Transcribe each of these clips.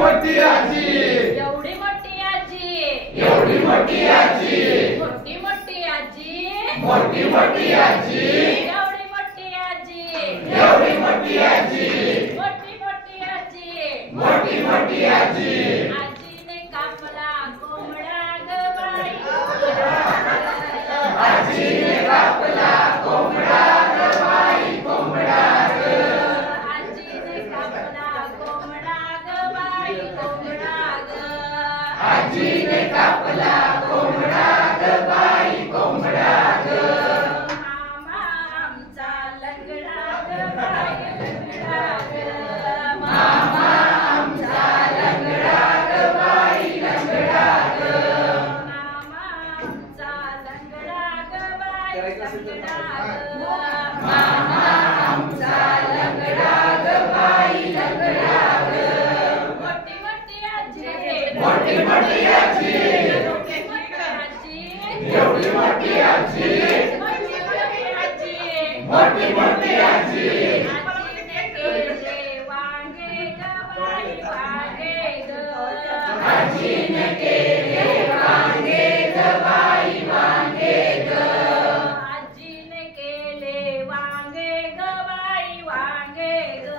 मोठी आजी एवढी मोठी आजी एवढी मोठी आजी मोठी मोठी आजी मोठी मोठी आजी एवढी मोठी आजी एवढी मोठी आजी मोठी मोठी आजी मोठी मोठी आजी आजीने कापला कोंबडा ग बाई आजीने कापला कोंबडा ग बाई कोंबडा ग आजीने कापला कोंबडा ग बाई कोंबडा ग आजीने कापला कोंबडा ग बाई कोंबडा ग मामा आमचा लंगडा ग बाई लंगडा ग मामा आमचा लंगडा ग बाई लंगडा ग मामा आमचा लंगडा ग बाई लंगडा ग मामा आमचा लंगडा ग बाई लंगडा ग मोठी मोठी आजी मोठी मोठी आजी मोठी मोठी आजी एवढी मोठी आजी मोठी मोठी आजी मोठी मोठी आजी आजीने केले वांगे ग बाई वांगे ग आजीने केले वांगे ग बाई वांगे ग आजीने केले वांगे ग बाई वांगे ग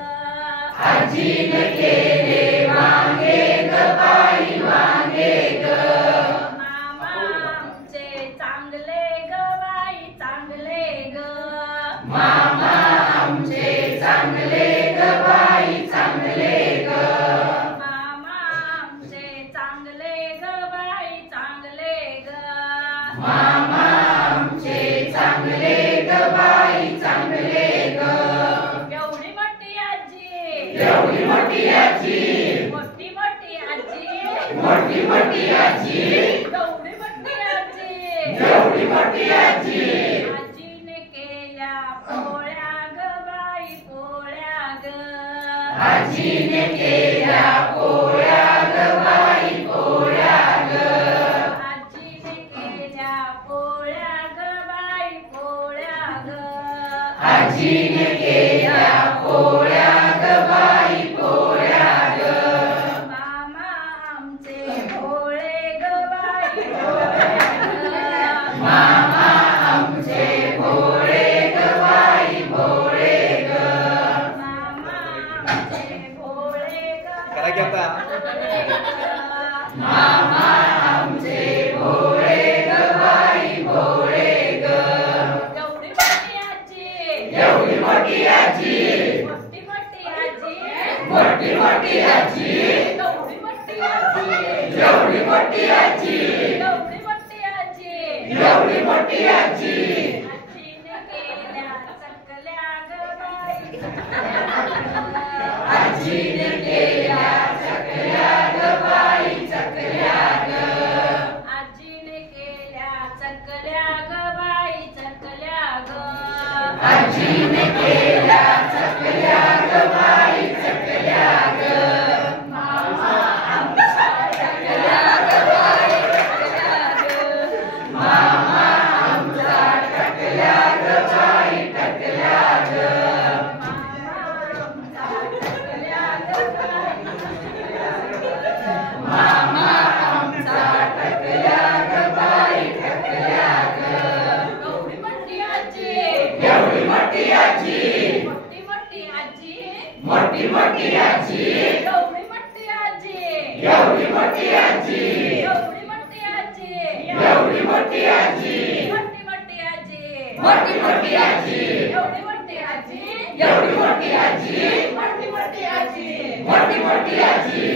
आजीने केले वांगे ग बाई वांगे ग मामा आमचे चांगले ग बाई चांगले ग मामा आमचे चांगले ग बाई चांगले ग मामा आमचे चांगले ग बाई चांगले ग मामा आमचे चांगले ग बाई चांगले ग एवढी मोठी आजी एवढी मोठी आजी मोठी मोठी आजी मोठी मोठी आजी एवढी मोठी आजी एवढी मोठी आजी आजीने केल्या पोळ्या ग बाई पोळ्या ग आजीने केल्या पोळ्या ग बाई पोळ्या ग आजीने केल्या पोळ्या ग बाई पोळ्या ग आजीने केल्या पोळ्या ग बाई पोळ्या ग मामा आमचे भोळे ग बाई भोळे ग मामा आमचे भोळे ग बाई भोळे ग मामा आमचे भोळे ग करा की आता. मामा आमचे भोळे ग बाई भोळे ग एवढी मोठी आजी एवढी मोठी आजी मोठी मोठी आजी मोठी मोठी आजी एवढी मोठी आजी एवढी मोठी आजी एवढी मोठी आजी एवढी मोठी आजी आजीने केल्या चकल्या ग बाई आजीने केल्या चकल्या ग बाई चकल्या ग आजीने केल्या चकल्या ग बाई चकल्या ग आजीने केल्या चकल्या ग बाई चकल्या ग मामा आमचा चकल्या ग बाई चकल्या ग मामा आमचा चकल्या ग बाई चकल्या ग मामा आमचा चकल्या ग बाई चकल्या ग एवढी मोठी आजी एवढी मोठी आजी मोठी मोठी आजी मोठी मोठी आजी एवढी मोठी आजी एवढी मोठी आजी एवढी मोठी आजी एवढी मोठी आजी मोठी मोठी आजी मोठी मोठी आजी एवढी मोठी आजी एवढी मोठी आजी मोठी मोठी आजी मोठी मोठी आजी